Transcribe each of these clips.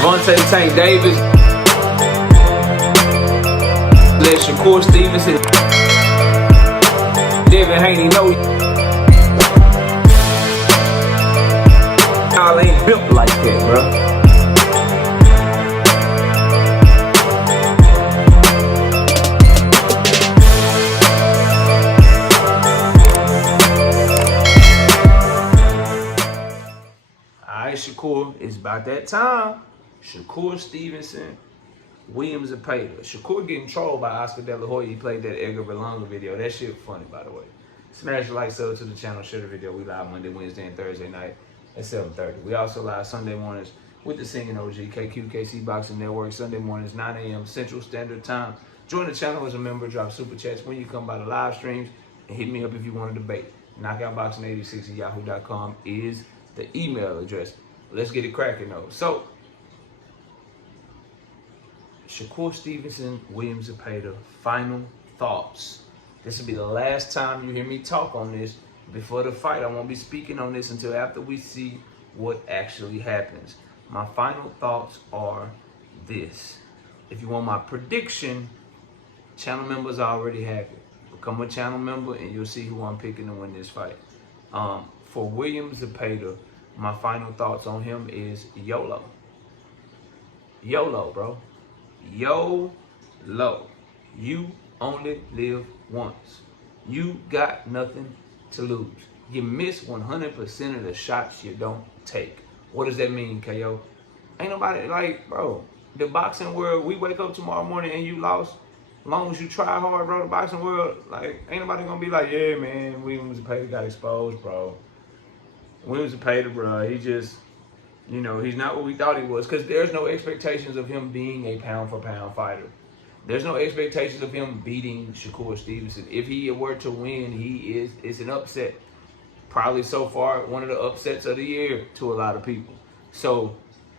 Tank Davis. Let Shakur Stevenson. Devin Haney know y'all ain't built like that, bro. Alright, Shakur, it's about that time. Shakur Stevenson, Williams Zepeda. Shakur getting trolled by Oscar De La Hoya. He played that Edgar Berlanga video. That shit funny, by the way. Smash the like, sub to the channel, share the video. We live Monday, Wednesday, and Thursday night at 7:30. We also live Sunday mornings with the singing OG, KQKC Boxing Network. Sunday mornings, 9 a.m. Central Standard Time. Join the channel as a member. Drop super chats when you come by the live streams. And hit me up if you want to debate. Knockoutboxing86 at yahoo.com is the email address. Let's get it cracking, though. So, Shakur Stevenson, Williams Zepeda, final thoughts. This will be the last time you hear me talk on this before the fight. I won't be speaking on this until after we see what actually happens. My final thoughts are this. If you want my prediction, channel members already have it. Become a channel member and you'll see who I'm picking to win this fight. For Williams Zepeda, my final thoughts on him is YOLO. YOLO, bro. YOLO. You only live once. You got nothing to lose. You miss 100% of the shots you don't take. What does that mean, KO? Ain't nobody like, bro, the boxing world, we wake up tomorrow morning and you lost. As long as you try hard, bro, the boxing world, like, ain't nobody gonna be like, yeah, man, Williams Zepeda got exposed, bro. Williams Zepeda, bro, he just, you know, he's not what we thought he was, because there's no expectations of him being a pound-for-pound fighter. There's no expectations of him beating Shakur Stevenson. If he were to win, it's an upset. Probably so far one of the upsets of the year to a lot of people. So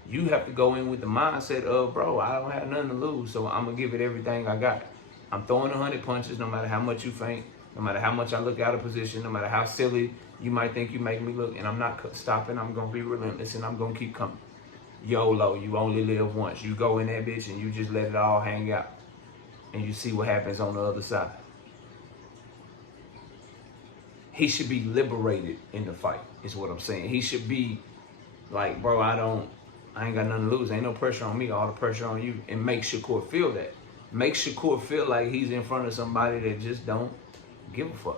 you have to go in with the mindset of, bro, I don't have nothing to lose, so I'm going to give it everything I got. I'm throwing 100 punches no matter how much you faint, no matter how much I look out of position, no matter how silly you might think you make me look, and I'm not stopping. I'm going to be relentless, and I'm going to keep coming. YOLO, you only live once. You go in that bitch, and you just let it all hang out, and you see what happens on the other side. He should be liberated in the fight, is what I'm saying. He should be like, bro, I ain't got nothing to lose. Ain't no pressure on me, all the pressure on you. And make Shakur feel that. Make Shakur feel like he's in front of somebody that just don't give a fuck.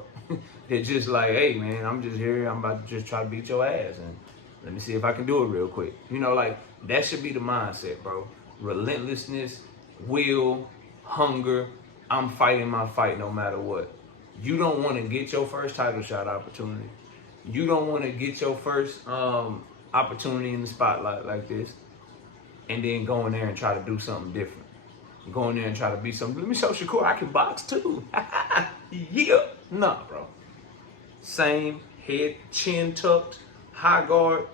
They're just like, hey, man, I'm just here. I'm about to just try to beat your ass. And let me see if I can do it real quick. You know, like, that should be the mindset, bro. Relentlessness, will, hunger. I'm fighting my fight no matter what. You don't want to get your first title shot opportunity. You don't want to get your first opportunity in the spotlight like this and then go in there and try to do something different. Go in there and try to be something. Let me show Shakur I can box too. Yeah. Nah, bro. Same head, chin tucked, high guard,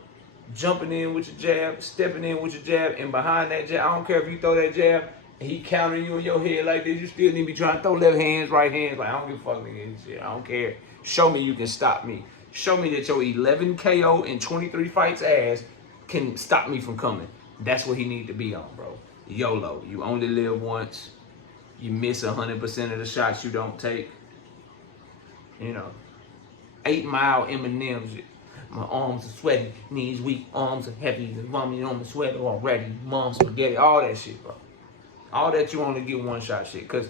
jumping in with your jab, stepping in with your jab, and behind that jab, I don't care if you throw that jab and he countering you in your head like this, you still need to be trying to throw left hands, right hands. Like, I don't give a fuck, nigga. Shit, I don't care. Show me you can stop me. Show me that your 11 KO in 23 fights ass can stop me from coming. That's what he need to be on, bro. YOLO. You only live once. You miss 100% of the shots you don't take. You know, 8 Mile M&M's. My arms are sweaty, knees weak, arms are heavy, the vomit on the sweater already, mom spaghetti, all that shit, bro. All that you only get one shot shit, because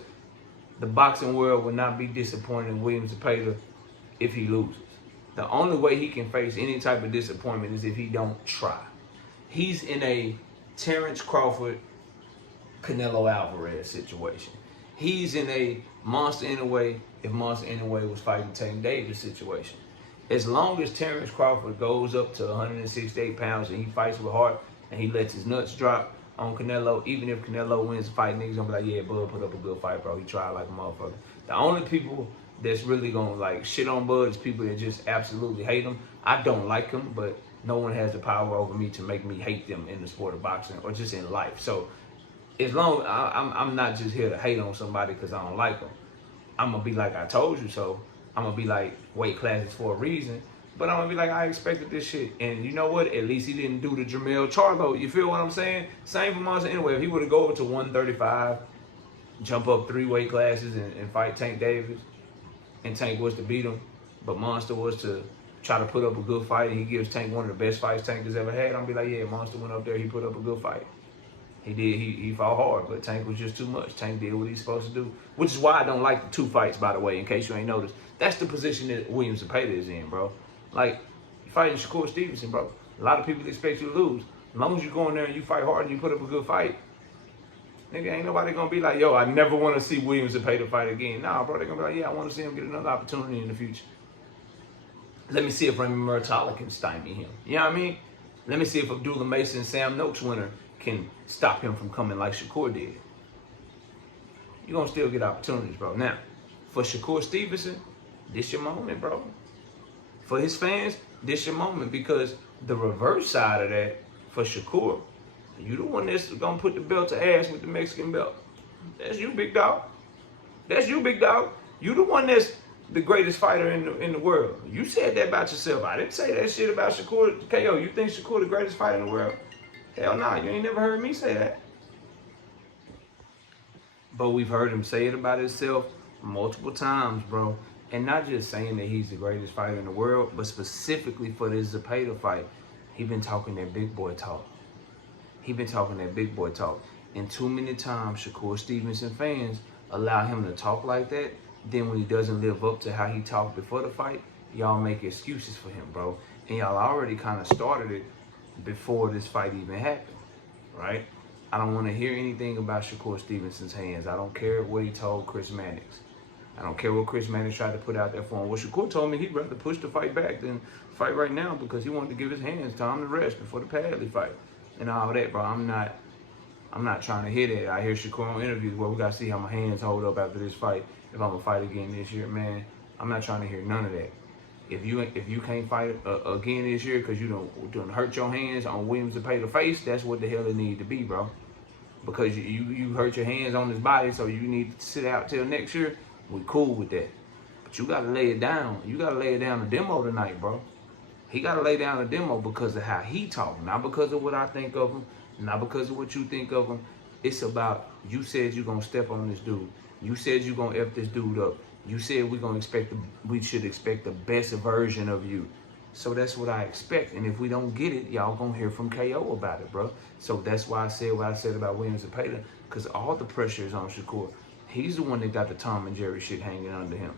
the boxing world will not be disappointed in Williams Zepeda if he loses. The only way he can face any type of disappointment is if he don't try. He's in a Terrence Crawford, Canelo Alvarez situation. He's in a Monster Inoue, if Monster Inoue was fighting Tank Davis situation. As long as Terrence Crawford goes up to 168 pounds and he fights with heart and he lets his nuts drop on Canelo, even if Canelo wins the fight, niggas gonna be like, yeah, Bud put up a good fight, bro. He tried like a motherfucker. The only people that's really gonna like shit on Bud is people that just absolutely hate him. I don't like him, but no one has the power over me to make me hate them in the sport of boxing or just in life. So as long I'm not just here to hate on somebody because I don't like them. I'm gonna be like, I told you so. I'm gonna be like, weight classes for a reason. But I'm gonna be like, I expected this shit. And you know what? At least he didn't do the Jermell Charlo. You feel what I'm saying? Same for Monster anyway. If he would have go over to 135, jump up 3 weight classes and fight Tank Davis, and Tank was to beat him, but Monster was to try to put up a good fight, and he gives Tank one of the best fights Tank has ever had, I'm be like, yeah, Monster went up there, he put up a good fight. He did, he fought hard, but Tank was just too much. Tank did what he's supposed to do, which is why I don't like the 2 fights, by the way, in case you ain't noticed. That's the position that William Zepeda is in, bro. Like, you fighting Shakur Stevenson, bro. A lot of people expect you to lose. As long as you go in there and you fight hard and you put up a good fight, nigga, ain't nobody gonna be like, yo, I never want to see William Zepeda fight again. Nah, bro, they're gonna be like, yeah, I want to see him get another opportunity in the future. Let me see if Remy Murtala can stymie him. You know what I mean? Let me see if Abdullah Mason, Sam Noakes winner can stop him from coming like Shakur did. You're gonna still get opportunities, bro. Now, for Shakur Stevenson, this your moment, bro. For his fans, this your moment, because the reverse side of that, for Shakur, you the one that's gonna put the belt to ass with the Mexican belt. That's you, big dog. That's you, big dog. You the one that's the greatest fighter in the world. You said that about yourself. I didn't say that shit about Shakur KO. You think Shakur the greatest fighter in the world? Hell nah, you ain't never heard me say that. But we've heard him say it about himself multiple times, bro. And not just saying that he's the greatest fighter in the world, but specifically for this Zepeda fight, he been talking that big boy talk. He been talking that big boy talk. And too many times, Shakur Stevenson fans allow him to talk like that. Then when he doesn't live up to how he talked before the fight, y'all make excuses for him, bro. And y'all already kind of started it before this fight even happened, right? I don't want to hear anything about Shakur Stevenson's hands. I don't care what he told Chris Mannix. I don't care what Chris Mannix tried to put out there for him. Well, Shakur told me he'd rather push the fight back than fight right now because he wanted to give his hands time to rest before the Padley fight and all that, bro. I'm not trying to hear that. I hear Shakur on interviews, well, we got to see how my hands hold up after this fight if I'm going to fight again this year. Man, I'm not trying to hear none of that. If you can't fight again this year because you don't hurt your hands on William Zepeda face, that's what the hell it need to be, bro. Because you hurt your hands on his body, so you need to sit out till next year. We cool with that. But you got to lay it down. You got to lay it down the demo tonight, bro. He got to lay down the demo because of how he talk, not because of what I think of him, not because of what you think of him. It's about, you said you're going to step on this dude. You said you're going to F this dude up. You said we should expect the best version of you. So that's what I expect. And if we don't get it, y'all going to hear from KO about it, bro. So that's why I said what I said about William Zepeda, because all the pressure is on Shakur. He's the one that got the Tom and Jerry shit hanging under him.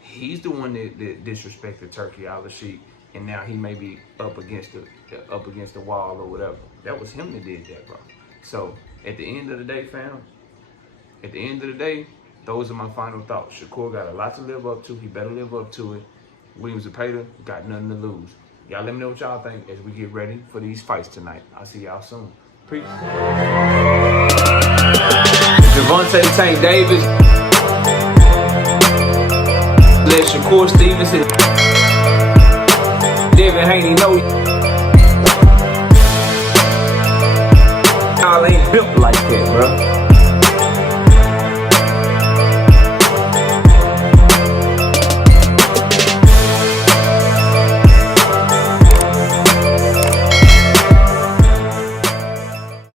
He's the one that disrespected Turkey Al-Sheikh, and now he may be up against the wall or whatever. That was him that did that, bro. So at the end of the day, fam, at the end of the day, those are my final thoughts. Shakur got a lot to live up to. He better live up to it. William Zepeda got nothing to lose. Y'all let me know what y'all think as we get ready for these fights tonight. I'll see y'all soon. Peace. Devontae Tank Davis. Let Shakur Stevenson. Devin Haney know y'all ain't built like